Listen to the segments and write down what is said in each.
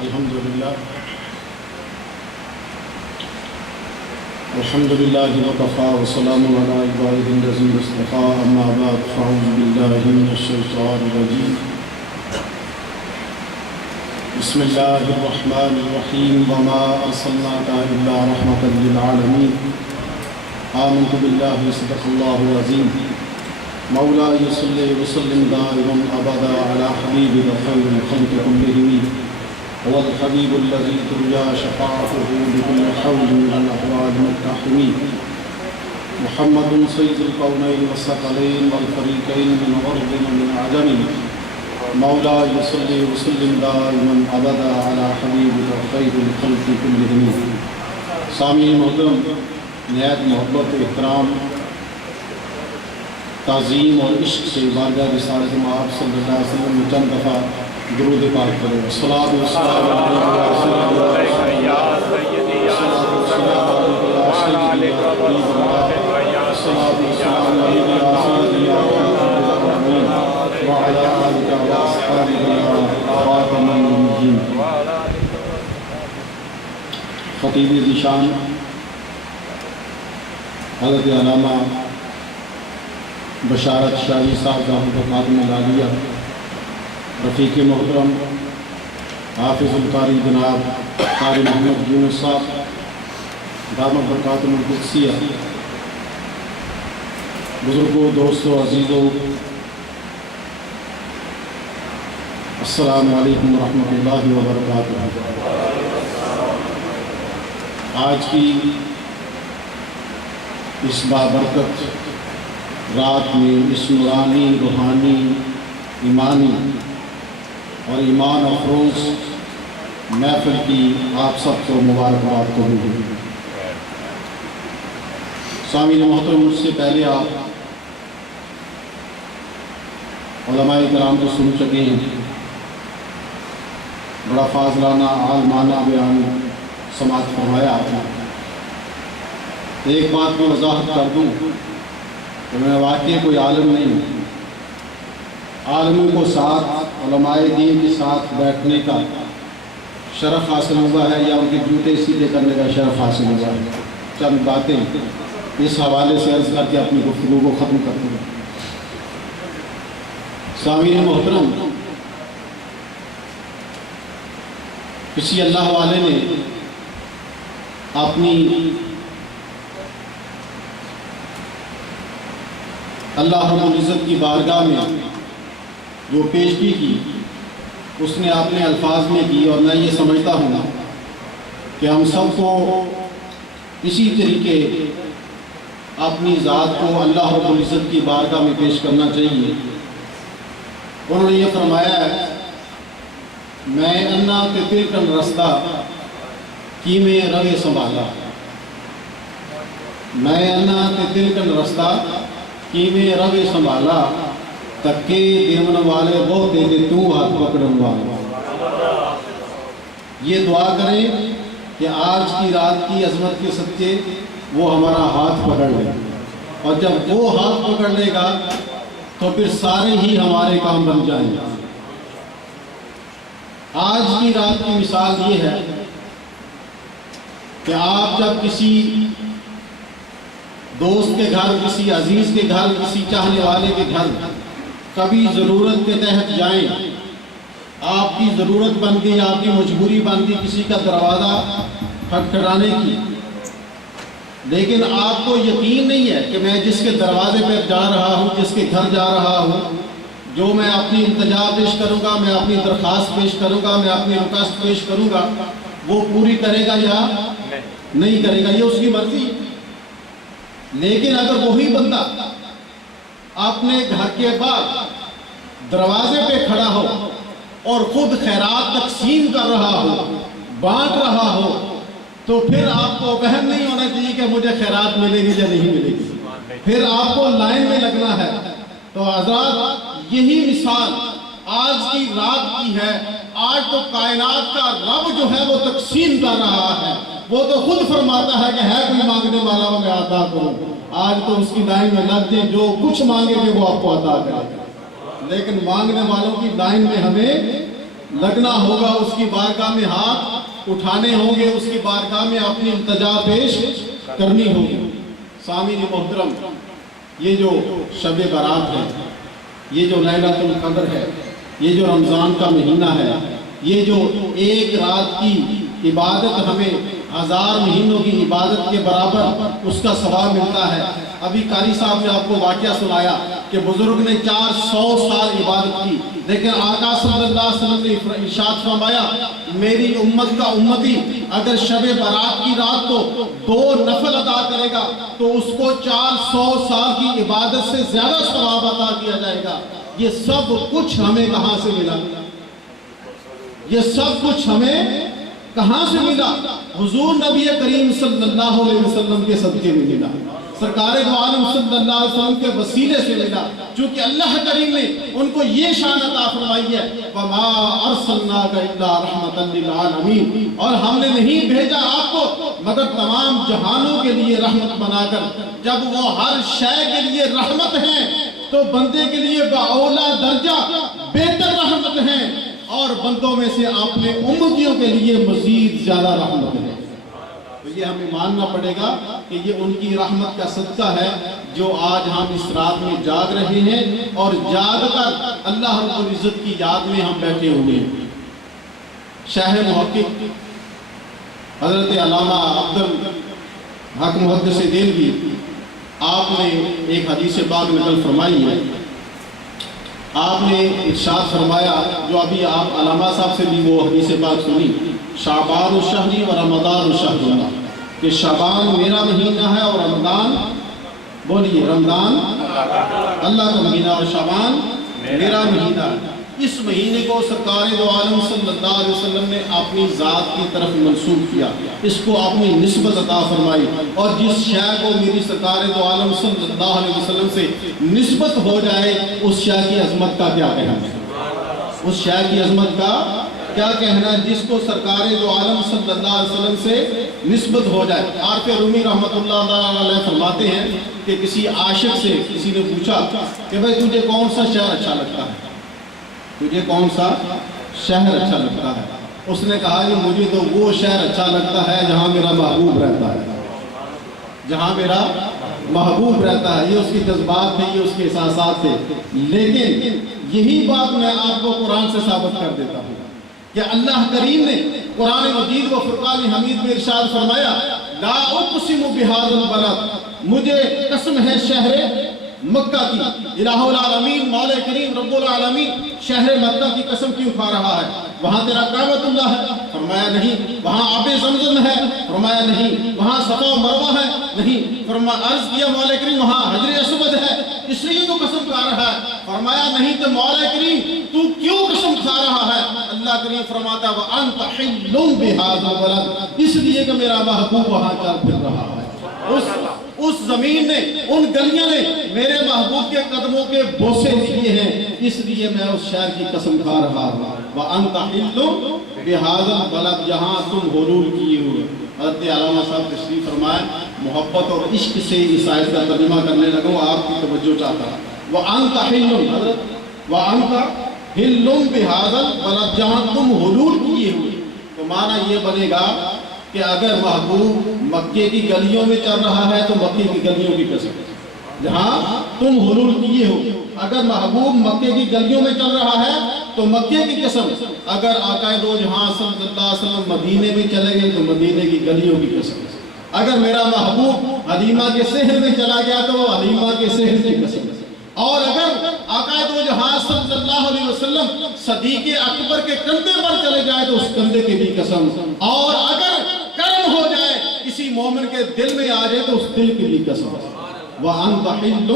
الحمدللہ وکفیٰ وسلام علی عبادہ الذین اصطفیٰ اما بعد فاعوذ باللہ من الشیطان الرجیم بسم اللہ الرحمن الرحیم وما ارسلناک الا رحمۃ للعالمین آمنت باللہ صدق اللہ العظیم مولاي صلی وسلم دائما ابدا علی حبیبک خیر الخلق کلہم هو الحبيب الذي ترجى شفاعته بكل حول من الأحوال مقتحم محمد سيد الكونين والثقلين والفريقين من غرب ومن عجم مولاي صل وسلم دائما أبدا على حبيبك خير الخلق كلهم. سامعین محترم، نہایت محبت و احترام، تعظیم اور عشق سے بارگاہ رسالت مآب صلی اللہ علیہ وسلم میں چند دفعہ درود پاک کرو. الصلاۃ والسلام علیک یا سیدی یا رسول اللہ وعلی آلک وصحبہ الصلاۃ والسلام علیک یا سیدی یا رسول اللہ وعلی آلک وصحبہ خاتم النبیین. خطیب ذیشان حضرت علامہ بشارت شاہی صاحب دامت برکاتہ العالیہ، رفیق محترم حافظ القاری جناب قاری محمد یونس صاحب دامت برکاتہ القدسیہ، بزرگوں، دوستوں، عزیزوں، السلام علیکم ورحمۃ اللہ وبرکاتہ. آج کی اس بابرکت رات میں اس نورانی، روحانی، ایمانی اور ایمان افروز محفل کی آپ سب کو مبارکباد کروں گی. سامعین محترم، مجھ سے پہلے آپ علماء کرام کو سن چکے ہیں، بڑا فاضلانہ عالمانہ بیان سماعت فرمایا آپ نے. ایک بات میں وضاحت کر دوں کہ میں واقعی کوئی عالم نہیں ہوں. عالموں کو ساتھ علماء دین کے ساتھ بیٹھنے کا شرف حاصل ہوا ہے یا ان کے جوتے سیدھے کرنے کا شرف حاصل ہوا ہے. چند باتیں اس حوالے سے عرض کر کے اپنی گفتگو کو ختم کرتے ہیں. سامعین محترم، کسی اللہ والے نے اپنی اللہ رب العزت کی بارگاہ میں جو پیشگی کی اس نے اپنے الفاظ میں کی، اور میں یہ سمجھتا ہوں کہ ہم سب کو اسی طریقے اپنی ذات کو اللہ رب العزت کی بارگاہ میں پیش کرنا چاہیے. انہوں نے یہ فرمایا ہے، میں انا تے تلکن رستہ کی میں روے سنبھالا، میں انا تے تلکن رستہ کی میں روے سنبھالا، تکے دیون والے بہت دے دے تو ہاتھ پکڑن والا. یہ دعا کریں کہ آج کی رات کی عظمت کے صدقے وہ ہمارا ہاتھ پکڑ لے، اور جب وہ ہاتھ پکڑ لے گا تو پھر سارے ہی ہمارے کام بن جائیں گے. آج کی رات کی مثال یہ ہے کہ آپ جب کسی دوست کے گھر، کسی عزیز کے گھر، کسی چاہنے والے کے گھر کبھی ضرورت کے تحت جائیں، آپ کی ضرورت بن گئی، آپ کی مجبوری بن گئی کسی کا دروازہ کھٹکھٹانے کی، لیکن آپ کو یقین نہیں ہے کہ میں جس کے دروازے پر جا رہا ہوں، جس کے گھر جا رہا ہوں، جو میں اپنی التجا پیش کروں گا، میں اپنی درخواست پیش کروں گا، میں اپنی رکاست پیش کروں گا، وہ پوری کرے گا یا نہیں کرے گا، یہ اس کی مرضی. لیکن اگر وہی بندہ اپنے گھر کے بعد دروازے پہ کھڑا ہو اور خود خیرات تقسیم کر رہا ہو، بانٹ رہا ہو، تو پھر آپ کو وہم نہیں ہونا چاہیے کہ مجھے خیرات ملے گی یا نہیں ملے گی. پھر آپ کو لائن میں لگنا ہے. تو حضرات، یہی مثال آج کی رات کی ہے. آج تو کائنات کا رب جو ہے وہ تقسیم کر رہا ہے. وہ تو خود فرماتا ہے کہ ہے کوئی مانگنے والا وہ میں عطا کروں. آج تو اس کی لائن میں لگ جائیں، جو کچھ مانگے گے وہ آپ کو عطا کرے گا. لیکن مانگنے والوں کی لائن میں ہمیں لگنا ہوگا اس کی بارگاہ میں، ہاتھ اٹھانے ہوں گے اس کی بارگاہ میں، اپنی التجا پیش کرنی ہوگی۔ سامعین محترم، یہ جو شب برات ہے، یہ جو لیلۃ القدر ہے، یہ جو رمضان کا مہینہ ہے، یہ جو ایک رات کی عبادت ہمیں 1000 مہینوں کی عبادت کے برابر اس کا ثواب ملتا ہے۔ ابھی قاری صاحب نے آپ کو واقعہ سنایا کہ بزرگ نے 400 سال عبادت کی، لیکن آقا صلی اللہ علیہ وسلم نے ارشاد فرمایا میری امت کا امتی اگر شب برات کی رات کو 2 نفل ادا کرے گا تو اس کو 400 سال کی عبادت سے زیادہ ثواب عطا کیا جائے گا۔ یہ سب کچھ ہمیں کہاں سے ملا؟ یہ سب کچھ ہمیں کہاں سے ملا؟ حضور نبی کریم صلی اللہ علیہ وسلم کے صدقے میں ملا، سرکار دو عالم صلی اللہ علیہ وسلم کے وسیلے سے ملا، چونکہ اللہ کریم نے ان کو یہ شان عطا فرمائی ہے وَمَا أَرْسَلْنَاكَ إِلَّا رَحْمَةً لِلْعَالَمِينَ، اور ہم نے نہیں بھیجا آپ کو مگر تمام جہانوں کے لیے رحمت بنا کر۔ جب وہ ہر شے کے لیے رحمت ہیں تو بندے کے لیے باولا درجہ بہتر رحمت ہیں، اور بندوں میں سے آپ نے امتیوں کے لیے مزید زیادہ رحمت ہے۔ تو یہ ہمیں ماننا پڑے گا کہ یہ ان کی رحمت کا صدقہ ہے جو آج ہم اس رات میں جاگ رہے ہیں، اور جاگ کر اللہ رب العزت کی یاد میں ہم بیٹھے ہوئے ہیں۔ شیخ محقق حضرت علامہ عبدالحق محدث دہلوی آپ نے ایک حدیث پاک نقل فرمائی ہے۔ آپ نے ارشاد فرمایا، جو ابھی آپ علامہ صاحب سے بھی وہ حدیث پاک سنی، شعبان الشہری و رمضان الشہر، کہ شعبان میرا مہینہ ہے اور رمضان، بولیے رمضان اللہ کا مہینہ اور شعبان میرا مہینہ ہے۔ اس مہینے کو سرکار دو عالم صلی اللہ علیہ وسلم نے اپنی ذات کی طرف منسوب کیا، اس کو اپنی نسبت عطا فرمائی، اور جس شے کو میری سرکار دو عالم صلی اللہ علیہ وسلم سے نسبت ہو جائے اس شے کی عظمت کا کیا کہنا ہے؟ اس شے کی عظمت کا کیا کہنا ہے جس کو سرکار دو عالم صلی اللہ علیہ وسلم سے نسبت ہو جائے۔ عارف رومی رحمۃ اللہ علیہ فرماتے ہیں کہ کسی عاشق سے کسی نے پوچھا کہ بھائی تجھے کون سا شہر اچھا لگتا ہے، تجھے کون سا شہر اچھا لگتا ہے؟ اس نے کہا کہ مجھے تو وہ شہر اچھا لگتا ہے جہاں میرا محبوب رہتا ہے، جہاں میرا محبوب رہتا ہے۔ یہ اس کے جذبات تھے، یہ اس کے احساسات تھے، لیکن یہی بات میں آپ کو قرآن سے ثابت کر دیتا ہوں کہ اللہ کریم نے قرآن مجید و فرقان حمید میں ارشاد فرمایا لا اقسم بہذا البلد، مجھے قسم ہے شہر مکہ کی، الہ العالمین مولا کریم رب العالمین شہر مکہ کی قسم کیوں کھا رہا ہے؟ وہاں تیرا کعبۃ اللہ ہے؟ فرمایا نہیں۔ وہاں آب زمزم ہے؟ فرمایا نہیں۔ وہاں صفا و مروہ ہے؟ نہیں۔ فرمایا عرض کیا مولا کریم وہاں حجر اسود ہے، اس لیے تو قسم کھا رہا ہے؟ فرمایا نہیں۔ تو مولا کریم تو کیوں قسم کھا رہا ہے؟ اللہ کریم فرماتا وَأَنْتَ حِلٌّ بِهَذَا الْبَلَدِ، اس لیے کہ میرا محبوب وہاں چل پھر رہا ہے۔ اس زمین نے، ان گلیاں نے میرے محبوب کے قدموں کے بوسے لیے ہیں، اس لیے میں اس شہر کی قسم کھا رہا ہوں۔ وَأَنْتَ حِلٌّ بِهَذَا الْبَلَدِ، جہاں تم حلول کیے ہوئے۔ حضرت علامہ صاحب تشریف فرمائے، محبت اور عشق سے اس آیت کا ترجمہ کرنے لگا، وہ آپ کی توجہ چاہتا ہے۔ وَأَنْتَ حِلٌّ، حضرت وَأَنْتَ حِلٌّ بِهَذَا الْبَلَدِ، جہاں تم حلول کیے ہوئے۔ تو معنی یہ بنے گا کہ اگر محبوب مکے کی گلیوں میں چل رہا ہے تو مکے کی گلیوں کی قسم، جہاں تم حلول کیے ہو۔ اگر محبوب مکے کی گلیوں میں چل رہا ہے تو مکے کی قسم، اگر آقا دو جہاں صلی اللہ علیہ وسلم مدینے میں چلے گئے تو مدینے کی گلیوں کی قسم، اگر میرا محبوب حلیمہ کے صحن میں چلا گیا تو وہ حلیمہ کے صحن کی قسم، اور اگر آقا دو جہاں صلی اللہ علیہ وسلم صدیق اکبر کے کندھے پر چلے جائے تو اس کندھے کی بھی قسم، اور اگر کرم ہو جائے کسی مومن کے دل میں آ جائے تو اس دل کی بھی قسم۔ وَأَنْتَ حِلٌّ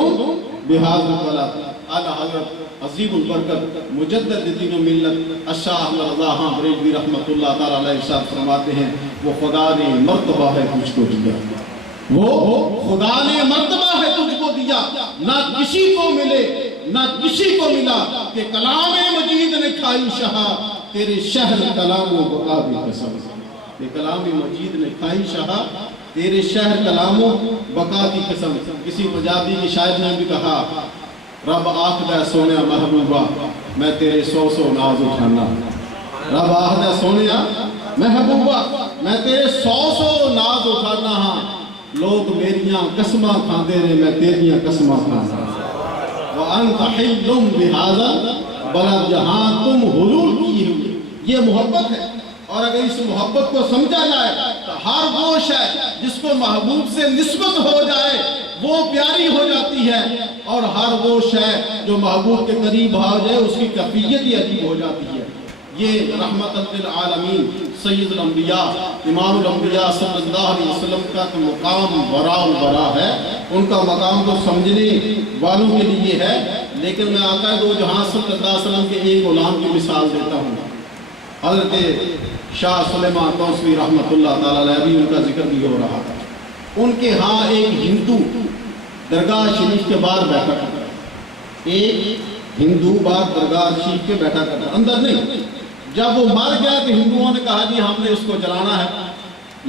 بِهَذَا الْبَلَدِ، اعلیٰ حضرت عظیم البرکت مجدد دین و ملت الشاہ احمد رضا خان بریلوی رحمۃ اللہ تعالیٰ علیہ ارشاد فرماتے ہیں وہ خدا نے مرتبہ ہے تجھ کو دیا، وہ خدا نے مرتبہ ہے تجھ کو دیا، نہ کسی کو ملے نہ کسی کو ملا کہ کلام مجید نے کھائی شہا تیرے شہر کلام و بقا بھی قسم، کہ کلام مجید نے کھائی شہا تیرے شہر کلام و بقا کی قسم۔ کسی پنجابی کی شاعر نے بھی کہا رب آخدہ سونے محبوبہ میں تیرے 100 ناز اٹھانا، رب آخر سونیا محبوبہ میں تیرے 100 ناز اٹھانا ہاں لوگ میریاں قسماں کھاندے رہے میں تیریاں قسماں کھانا وَأَنْتَ حِلٌّ بِهَذَا الْبَلَدِ جہاں تم حلول کی ہوئی یہ محبت ہے۔ اور اگر اس محبت کو سمجھا جائے تو ہر وہ شے جس کو محبوب سے نسبت ہو جائے وہ پیاری ہو جاتی ہے، اور ہر وہ شے جو محبوب کے قریب آ جائے اس کی کیفیت ہی عجیب ہو جاتی ہے۔ یہ رحمت للعالمین سید الانبیاء امام الانبیاء صلی اللہ علیہ وسلم کا مقام برا البرا ہے۔ ان کا مقام تو سمجھنے والوں کے لیے ہے، لیکن میں آقا دو جہاں صلی اللہ علیہ وسلم کے ایک غلام کی مثال دیتا ہوں۔ حضرت شاہ سلیمان توسوی رحمۃ اللہ تعالیٰ علیہ بھی ان کا ذکر بھی ہو رہا تھا۔ ان کے ہاں ایک ہندو درگاہ شریف کے باہر بیٹھا کرتا، ایک ہندو باہر درگاہ شریف کے بیٹھا کرتا، اندر نہیں۔ جب وہ مر گیا تو ہندوؤں نے کہا جی ہم نے اس کو جلانا ہے،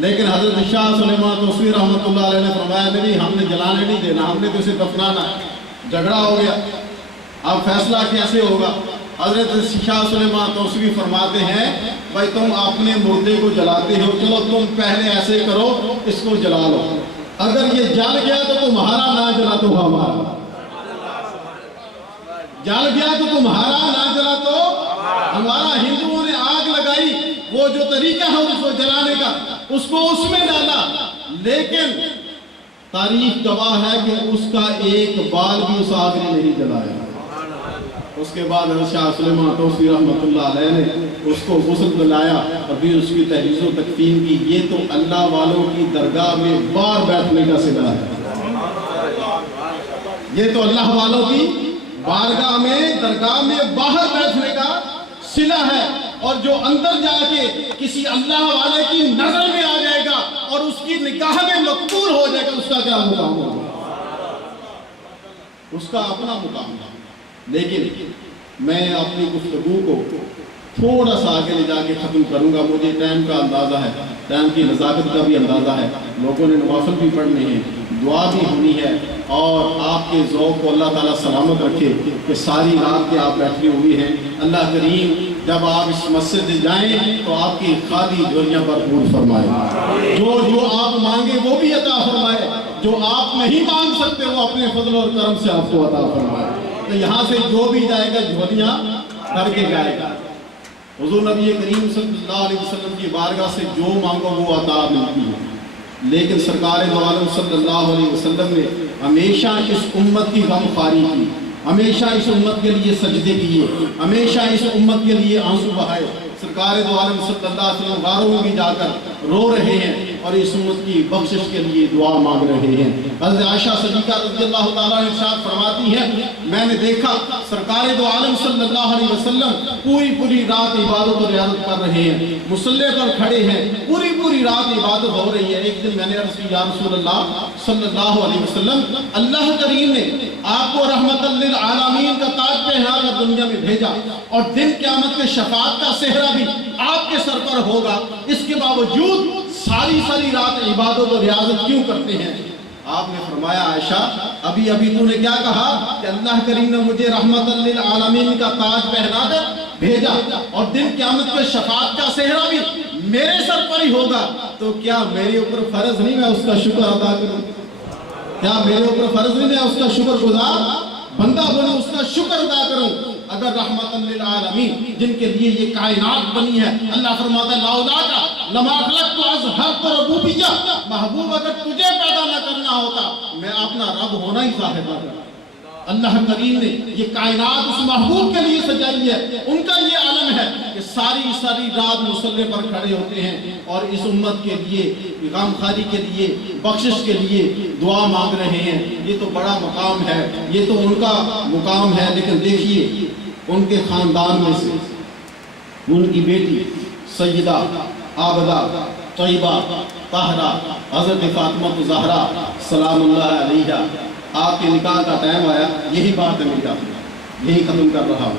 لیکن حضرت شاہ سلیمان توسوی رحمۃ اللہ علیہ نے فرمایا نہیں، ہم نے جلانے نہیں دینا، ہم نے تو اسے دفنانا ہے۔ جھگڑا ہو گیا، اب فیصلہ کیسے ہوگا؟ حضرت شاہ سلیمان توسوی فرماتے ہیں بھائی تم اپنے مردے کو جلاتے ہو، چلو تم پہلے ایسے کرو اس کو جلا لو، اگر یہ جل گیا تو تمہارا نہ جلا تو ہمارا، جل گیا تو تمہارا نہ جلا تو ہمارا۔ ہندوؤں نے آگ لگائی، وہ جو طریقہ ہے اس کو جلانے کا اس کو اس میں ڈالا، لیکن تاریخ گواہ ہے کہ اس کا ایک بال بھی اس آگ نے نہیں جلایا۔ اس کے بعد شاہ سلیمان توسوی رحمۃ اللہ علیہ نے اس کو غسل دلایا اور بھی اس کی تحریز و تکفین کی۔ یہ تو اللہ والوں کی درگاہ میں باہر بیٹھنے کا صلہ ہے، یہ تو اللہ والوں کی بارگاہ میں درگاہ میں باہر بیٹھنے کا صلہ ہے، اور جو اندر جا کے کسی اللہ والے کی نظر میں آ جائے گا اور اس کی نگاہ میں مقبول ہو جائے گا، اس کا کیا مقام ہوگا؟ اس کا اپنا مقام ہے۔ لیکن میں اپنی گفتگو کو تھوڑا سا آگے لے جا کے ختم کروں گا، مجھے ٹائم کا اندازہ ہے، ٹائم کی نزاکت کا بھی اندازہ ہے، لوگوں نے نوافل بھی پڑھنے ہیں، دعا بھی ہونی ہے، اور آپ کے ذوق کو اللہ تعالیٰ سلامت رکھے کہ ساری رات کے آپ بیٹھے ہوئے ہیں۔ اللہ کریم جب آپ اس مسجد جائیں تو آپ کی خالی جھولیاں بھرپور فرمائے، جو آپ مانگے وہ بھی عطا فرمائے، جو آپ نہیں مانگ سکتے وہ اپنے فضل اور کرم سے آپ کو عطا فرمائے۔ تو یہاں سے جو بھی جائے گا جھولیاں بھر کے جائے گا۔ حضور نبی کریم صلی اللہ علیہ وسلم کی بارگاہ سے جو مانگو وہ عطا ملتی ہے، لیکن سرکار دو عالم صلی اللہ علیہ وسلم نے ہمیشہ اس امت کی غم خواری کی، ہمیشہ اس امت کے لیے سجدے کیے، ہمیشہ اس امت کے لیے آنسو بہائے۔ سرکار دو عالم صلی اللہ علیہ وسلم غاروں میں بھی جا کر رو رہے ہیں اور اس امت کی بخشش کے لیے دعا مانگ رہے ہیں۔ حضرت عائشہ صدیقہ رضی اللہ تعالیٰ عنہ ارشاد فرماتی ہیں میں نے دیکھا سرکار دو عالم صلی اللہ علیہ وسلم پوری رات عبادت و ریاضت کر رہے ہیں، مصلی پر کھڑے ہیں، پوری رات عبادت ہو رہی ہے۔ ایک دن میں نے عرض کی یا رسول اللہ صلی اللہ علیہ وسلم، اللہ کریم نے آپ کو رحمت للعالمین کا تاج پہنا کر دنیا میں بھیجا، اور دن قیامت کے شفاعت کا صحرا بھی آپ کے سر پر ہوگا، اس کے باوجود ساری رات عبادت و ریاضت کیوں کرتے ہیں؟ آپ نے فرمایا عائشہ ابھی تو نے کیا کہا کہ اللہ کریم نے مجھے رحمت للعالمین کا تاج پہنا کر بھیجا اور دن قیامت کے شفاعت کا صحرا بھی میرے سر پر ہی ہوگا، تو کیا میرے اوپر فرض نہیں میں اس کا شکر ادا کروں؟ کیا میرے اوپر فرض نہیں میں اس کا شکر گزار بندہ بنوں، اس کا شکر ادا کروں؟ اگر رحمت للعالمین جن کے لیے یہ کائنات بنی ہے، اللہ فرماتا ہے لاؤلاک لما خلقت ازہرت ربوبیہ، محبوب اگر تجھے پیدا نہ کرنا ہوتا میں اپنا رب ہونا ہی ظاہر نہ کرتا۔ اللہ کریم نے یہ کائنات اس محبوب کے لیے سجائی ہے، ان کا یہ علم ہے کہ ساری رات مصلی پر کھڑے ہوتے ہیں اور اس امت کے لیے غم خواری کے لیے بخشش کے لیے دعا مانگ رہے ہیں۔ یہ تو بڑا مقام ہے، یہ تو ان کا مقام ہے، لیکن دیکھیے ان کے خاندان میں سے ان کی بیٹی سیدہ عابدہ طیبہ طاہرہ حضرت فاطمہ زہرا سلام اللہ علیہا، آپ کے نکاح کا ٹائم آیا، یہی بات ہے میری آپ یہی ختم کر رہا ہوں۔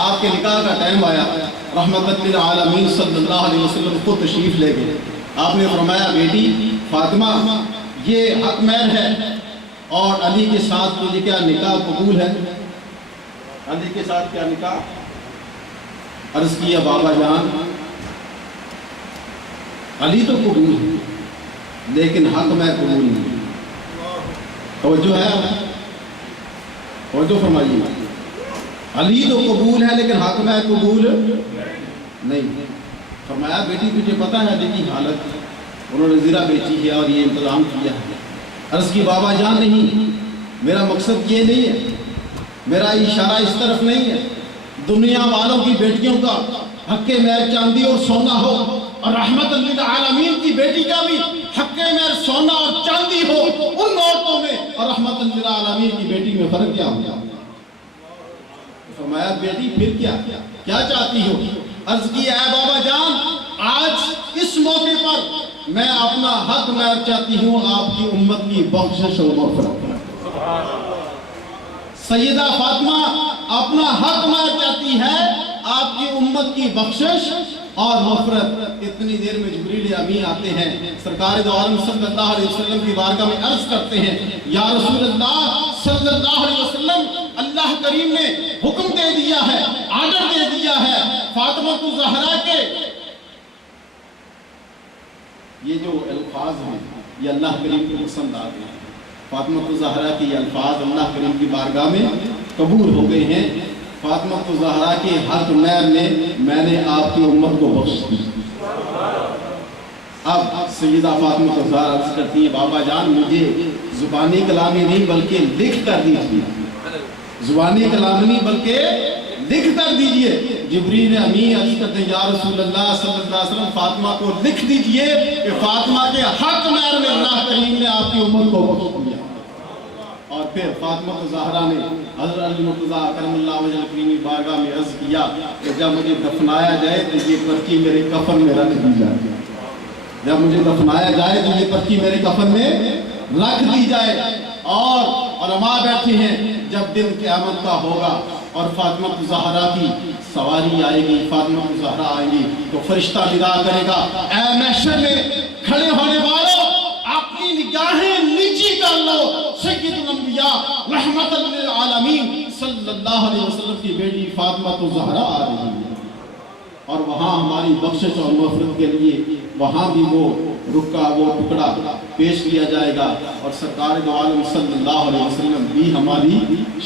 آپ کے نکاح کا ٹائم آیا، رحمت للعالمین صلی اللہ علیہ وسلم کو تشریف لے گئے۔ آپ نے فرمایا بیٹی فاطمہ یہ حق مہر ہے اور علی کے ساتھ تجھے کیا نکاح قبول ہے؟ علی کے ساتھ کیا نکاح عرض کیا بابا جان علی تو قبول ہے لیکن حق میں قبول نہیں. توجہ ہے توجہ فرمائیے. علی تو قبول ہے لیکن حق میں قبول نہیں. فرمایا بیٹی تجھے پتہ ہے علی کی حالت, انہوں نے زرہ بیچی ہے اور یہ انتظام کیا ہے. عرض کی بابا جان نہیں, میرا مقصد یہ نہیں ہے, میرا اشارہ اس طرف نہیں ہے. دنیا والوں کی بیٹیوں کا حق مہر چاندی اور سونا ہو اور رحمت للعالمین کی بیٹی کا بھی حق مہر سونا اور چاندی ہو ان عورتوں میں اور رحمت للعالمین کی بیٹی میں فرق کیا ہوگا؟ فرمایا بیٹی پھر کیا چاہتی ہو؟ عرض کی اے بابا جان آج اس موقع پر میں اپنا حق مہر چاہتی ہوں, آپ کی امت کی بخشش اور مغفرت. سیدہ فاطمہ اپنا حق مہر چاہتی ہے, آپ کی امت کی بخشش اور مغفرت. اتنی دیر میں جبریل امین آتے ہیں, سرکار دو عالم صلی اللہ علیہ وسلم کی بارگاہ میں عرض کرتے ہیں یا رسول اللہ صلی اللہ علیہ وسلم, اللہ کریم نے حکم دے دیا ہے, آرڈر دے دیا ہے فاطمہ زہرا کے. یہ جو الفاظ ہیں یہ اللہ کریم کو پسند آتے ہیں. فاطمہ زہرا کی یہ الفاظ اللہ کریم کی بارگاہ میں قبول ہو گئے ہیں. فاطمہ زہرا کے حق مہر نے میں نے آپ کی امت کو بخش دی. اب سیدہ فاطمہ زہرا عرض کرتی ہیں بابا جان مجھے زبانی کلامی نہیں بلکہ لکھ کر دیجیے. زبانی کلامی نہیں بلکہ لکھ کر دیجیے. جبریل امین عرض کرتے ہیں یا رسول اللہ صلی اللہ علیہ وسلم فاطمہ کو لکھ دیجیے کہ فاطمہ کے حق مہر میں اللہ کریم نے آپ کی امت کو بخش دیا. اور پھر فاطمہ زہرا نے حضرت علی مرتضیٰ کرم اللہ وجہ کریمی بارگاہ میں عرض کیا کہ جب مجھے دفنایا جائے تو یہ پرچی میرے کفن میں رکھ دی جائے. جب مجھے دفنایا جائے تو یہ پرچی میرے کفن میں رکھ دی جائے. اور علماء بیٹھے ہیں جب دن قیامت کا ہوگا اور فاطمہ زہرا کی سواری آئے گی, فاطمہ زہرا آئیں گی تو فرشتہ ندا کرے گا اے محشر میں کھڑے ہونے والوں اپنی نگاہیں نیچی کر لو, سید الانبیاء رحمت للعالمین صلی اللہ علیہ وسلم کی بیٹی فاطمہ زہرا آ رہی ہے. اور وہاں ہماری بخشش اور مغفرت کے لیے وہاں بھی وہ رکا وہ ٹکڑا پیش کیا جائے گا اور سرکار دو عالم صلی اللہ علیہ وسلم بھی ہماری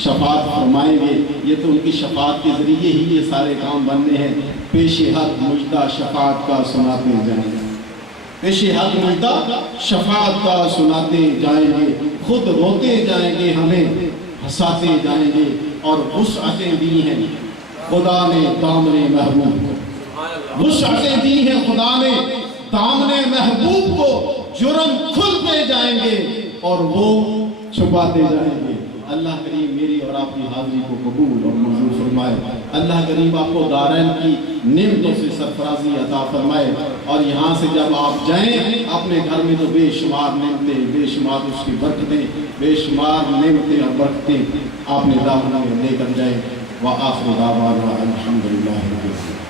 شفاعت فرمائیں گے. یہ تو ان کی شفاعت کے ذریعے ہی یہ سارے کام بننے ہیں. پیش حق مجدہ شفاعت کا سناتے جائیں گے, پیش حق مجدہ شفاعت کا سناتے جائیں گے. خود روتے جائیں گے ہمیں ہنساتے جائیں گے. اور وسعتیں دی ہیں خدا نے دامن محبوب کو, وسعتیں دی ہیں خدا نے دامن محبوب کو. جرم کھلتے جائیں گے اور وہ چھپاتے جائیں گے. اللہ کریم میری اور آپ کی حاضری کو قبول اور منظور فرمائے. اللہ کریم آپ کو دارین کی نعمتوں سے سرفرازی عطا فرمائے. اور یہاں سے جب آپ جائیں اپنے گھر میں تو بے شمار نعمتیں, بے شمار اس کی برکتیں, بے شمار نعمتیں اور برکتیں آپ نے دامن میں لے کر جائیں. وآخر دعوانا الحمدللہ رب العالمین.